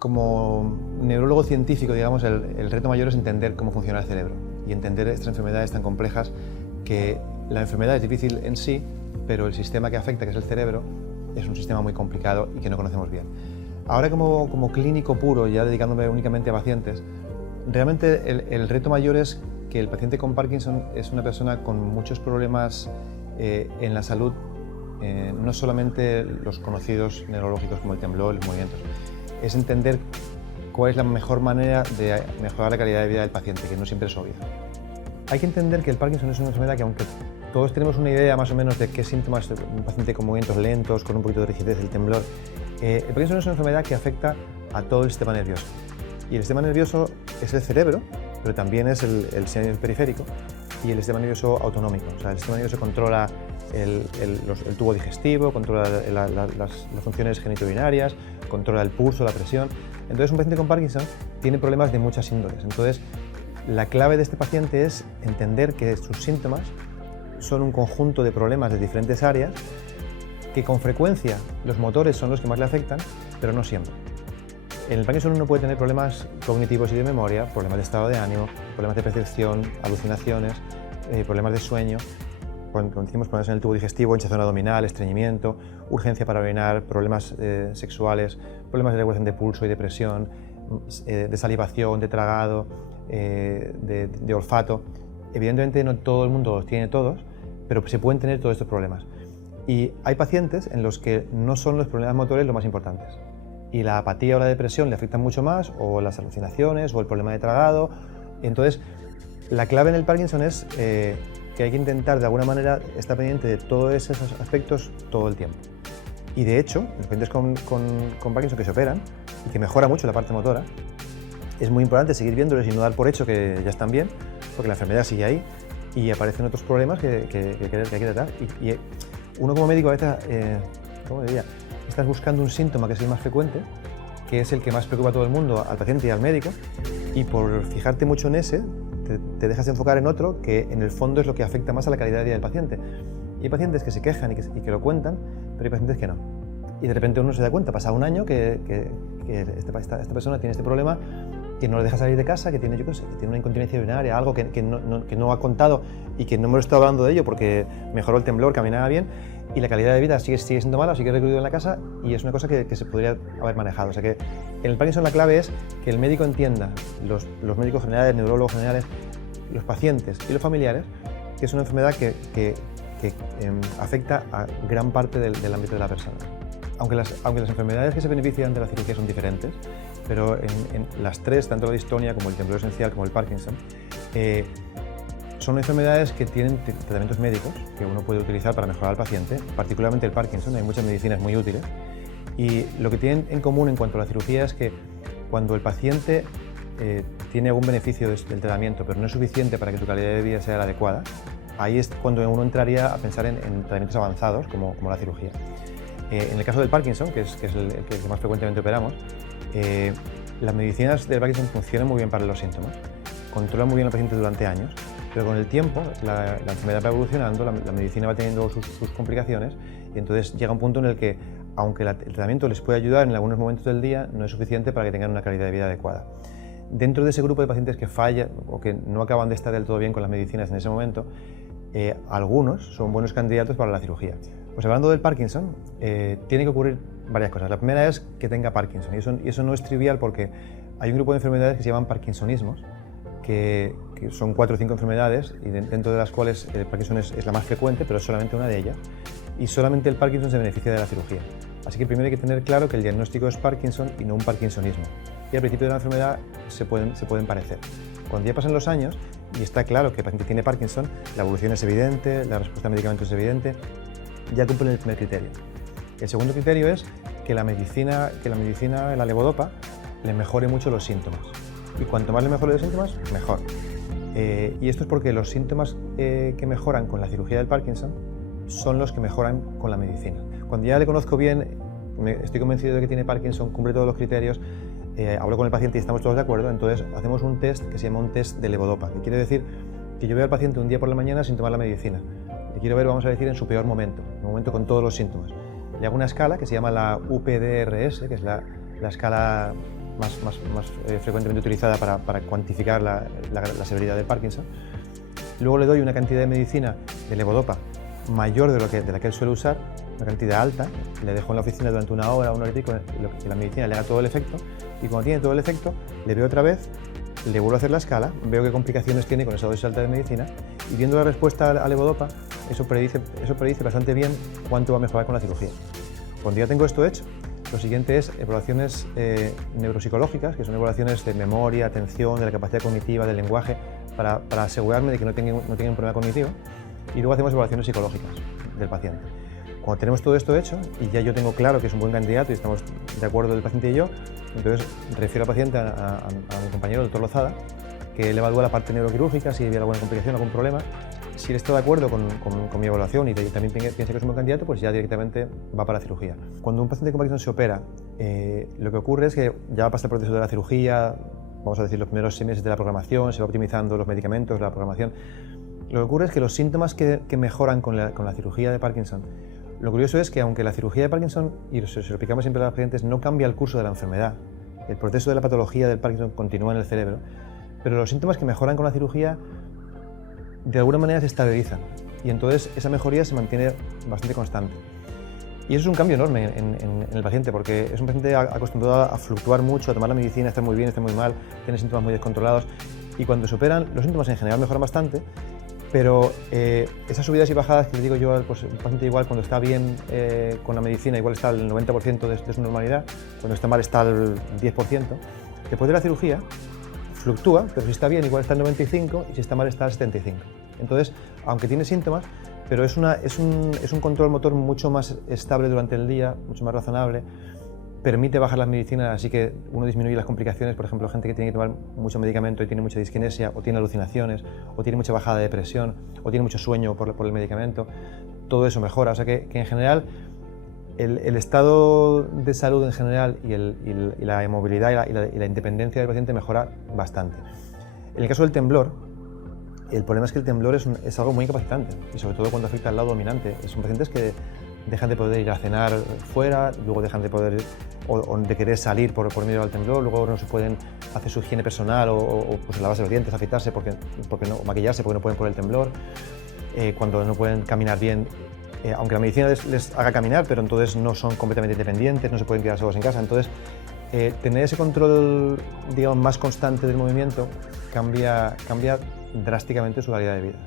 Como neurólogo científico, digamos, el reto mayor es entender cómo funciona el cerebro y entender estas enfermedades tan complejas que la enfermedad es difícil en sí, pero el sistema que afecta, que es el cerebro, es un sistema muy complicado y que no conocemos bien. Ahora como clínico puro, ya dedicándome únicamente a pacientes, realmente el reto mayor es que el paciente con Parkinson es una persona con muchos problemas en la salud, no solamente los conocidos neurológicos como el temblor, los movimientos. Es entender cuál es la mejor manera de mejorar la calidad de vida del paciente, que no siempre es obvia. Hay que entender que el Parkinson es una enfermedad que, aunque todos tenemos una idea más o menos de qué síntomas de un paciente con movimientos lentos, con un poquito de rigidez, el temblor, el Parkinson es una enfermedad que afecta a todo el sistema nervioso. Y el sistema nervioso es el cerebro, pero también es el sistema nervioso periférico y el sistema nervioso autonómico. O sea, el sistema nervioso controla el tubo digestivo, controla las funciones genitourinarias, controla el pulso, la presión. Entonces, un paciente con Parkinson tiene problemas de muchas índoles. Entonces, la clave de este paciente es entender que sus síntomas son un conjunto de problemas de diferentes áreas, que con frecuencia los motores son los que más le afectan, pero no siempre. En el Parkinson uno puede tener problemas cognitivos y de memoria, problemas de estado de ánimo, problemas de percepción, alucinaciones, problemas de sueño. Cuando decimos problemas en el tubo digestivo, hinchazón abdominal, estreñimiento, urgencia para orinar, problemas sexuales, problemas de regulación de pulso y de presión, de salivación, de tragado, de olfato. Evidentemente no todo el mundo los tiene todos, pero se pueden tener todos estos problemas. Y hay pacientes en los que no son los problemas motores los más importantes. Y la apatía o la depresión le afectan mucho más, o las alucinaciones, o el problema de tragado. Entonces, la clave en el Parkinson es que hay que intentar de alguna manera estar pendiente de todos esos aspectos todo el tiempo. Y de hecho, los pacientes con Parkinson que se operan y que mejora mucho la parte motora, es muy importante seguir viéndoles y no dar por hecho que ya están bien, porque la enfermedad sigue ahí y aparecen otros problemas que hay que tratar. Y uno como médico a veces, ¿cómo diría? Estás buscando un síntoma que es el más frecuente, que es el que más preocupa a todo el mundo, al paciente y al médico, y por fijarte mucho en ese, te dejas de enfocar en otro que en el fondo es lo que afecta más a la calidad de vida del paciente. Y hay pacientes que se quejan y que lo cuentan, pero hay pacientes que no. Y de repente uno se da cuenta, pasa un año, que esta persona tiene este problema, que no le deja salir de casa, que tiene, yo qué sé, que tiene una incontinencia urinaria, algo que no ha contado y que no hemos estado hablando de ello porque mejoró el temblor, caminaba bien, y la calidad de vida sigue siendo mala, sigue recluido en la casa, y es una cosa que se podría haber manejado. O sea que en el Parkinson la clave es que el médico entienda, los médicos generales, neurólogos generales, los pacientes y los familiares, que es una enfermedad que afecta a gran parte del ámbito de la persona. Aunque las enfermedades que se benefician de la cirugía son diferentes, pero en las tres, tanto la distonia como el temblor esencial como el Parkinson, son enfermedades que tienen tratamientos médicos que uno puede utilizar para mejorar al paciente, particularmente el Parkinson. Hay muchas medicinas muy útiles, y lo que tienen en común en cuanto a la cirugía es que cuando el paciente tiene algún beneficio del tratamiento, pero no es suficiente para que su calidad de vida sea la adecuada, ahí es cuando uno entraría a pensar en tratamientos avanzados como la cirugía. En el caso del Parkinson, que es el que más frecuentemente operamos, las medicinas del Parkinson funcionan muy bien para los síntomas, controlan muy bien al paciente durante años, pero con el tiempo la enfermedad va evolucionando, la medicina va teniendo sus complicaciones, y entonces llega un punto en el que, aunque el tratamiento les puede ayudar en algunos momentos del día, no es suficiente para que tengan una calidad de vida adecuada. Dentro de ese grupo de pacientes que fallan o que no acaban de estar del todo bien con las medicinas en ese momento, algunos son buenos candidatos para la cirugía. Pues hablando del Parkinson, tiene que ocurrir varias cosas. La primera es que tenga Parkinson, y eso no es trivial, porque hay un grupo de enfermedades que se llaman parkinsonismos, que son 4 o 5 enfermedades, y dentro de las cuales el Parkinson es la más frecuente, pero es solamente una de ellas, y solamente el Parkinson se beneficia de la cirugía. Así que primero hay que tener claro que el diagnóstico es Parkinson y no un parkinsonismo. Y al principio de la enfermedad se pueden parecer. Cuando ya pasan los años y está claro que el paciente tiene Parkinson, la evolución es evidente, la respuesta a medicamentos es evidente, ya cumplen el primer criterio. El segundo criterio es que la medicina, la levodopa, le mejore mucho los síntomas. Y cuanto más le mejore los síntomas, mejor. Y esto es porque los síntomas que mejoran con la cirugía del Parkinson son los que mejoran con la medicina. Cuando ya le conozco bien, estoy convencido de que tiene Parkinson, cumple todos los criterios, hablo con el paciente y estamos todos de acuerdo, entonces hacemos un test que se llama un test de levodopa, que quiere decir que yo veo al paciente un día por la mañana sin tomar la medicina. Le quiero ver, vamos a decir, en su peor momento, un momento con todos los síntomas. Le hago una escala que se llama la UPDRS, que es la escala frecuentemente utilizada para cuantificar la severidad de Parkinson. Luego le doy una cantidad de medicina de levodopa mayor de la que él suele usar, una cantidad alta, le dejo en la oficina durante una hora y pico, que la medicina le haga todo el efecto, y cuando tiene todo el efecto, le veo otra vez, le vuelvo a hacer la escala, veo qué complicaciones tiene con esa dosis alta de medicina, y viendo la respuesta a levodopa, eso predice bastante bien cuánto va a mejorar con la cirugía. Cuando ya tengo esto hecho, lo siguiente es evaluaciones neuropsicológicas, que son evaluaciones de memoria, atención, de la capacidad cognitiva, del lenguaje, para asegurarme de que no tenga un problema cognitivo, y luego hacemos evaluaciones psicológicas del paciente. Cuando tenemos todo esto hecho y ya yo tengo claro que es un buen candidato y estamos de acuerdo el paciente y yo, entonces refiero al paciente a mi compañero, el doctor Lozada, que él evalúa la parte neuroquirúrgica, si hay alguna complicación, algún problema. Si él está de acuerdo con mi evaluación y también piensa que es un buen candidato, pues ya directamente va para la cirugía. Cuando un paciente con Parkinson se opera, lo que ocurre es que ya va a pasar el proceso de la cirugía, vamos a decir los primeros 6 meses de la programación, se va optimizando los medicamentos, la programación. Lo que ocurre es que los síntomas que mejoran con la cirugía de Parkinson, lo curioso es que aunque la cirugía de Parkinson, y se lo explicamos siempre a los pacientes, no cambia el curso de la enfermedad, el proceso de la patología del Parkinson continúa en el cerebro, pero los síntomas que mejoran con la cirugía de alguna manera se estabilizan y entonces esa mejoría se mantiene bastante constante. Y eso es un cambio enorme en el paciente, porque es un paciente acostumbrado a fluctuar mucho, a tomar la medicina, a estar muy bien, a estar muy mal, tiene síntomas muy descontrolados, y cuando se operan, los síntomas en general mejoran bastante, pero esas subidas y bajadas que le digo yo, pues un paciente igual cuando está bien con la medicina, igual está al 90% de su normalidad, cuando está mal está al 10%, después de la cirugía fluctúa, pero si está bien igual está al 95% y si está mal está al 75%. Entonces, aunque tiene síntomas, pero es un control motor mucho más estable durante el día, mucho más razonable, permite bajar las medicinas, así que uno disminuye las complicaciones, por ejemplo, gente que tiene que tomar mucho medicamento y tiene mucha disquinesia, o tiene alucinaciones, o tiene mucha bajada de presión, o tiene mucho sueño por el medicamento, todo eso mejora, o sea que en general el estado de salud en general y la movilidad y la independencia del paciente mejora bastante. En el caso del temblor, el problema es que el temblor es algo muy incapacitante, y sobre todo cuando afecta al lado dominante. Son pacientes que dejan de poder ir a cenar fuera, luego dejan de poder o de querer salir por medio del temblor, luego no se pueden hacer su higiene personal o pues lavarse los dientes, afeitarse porque no, o maquillarse porque no pueden por el temblor, cuando no pueden caminar bien, aunque la medicina les haga caminar, pero entonces no son completamente independientes, no se pueden quedar solos en casa. Entonces, tener ese control, digamos, más constante del movimiento cambia drásticamente su calidad de vida.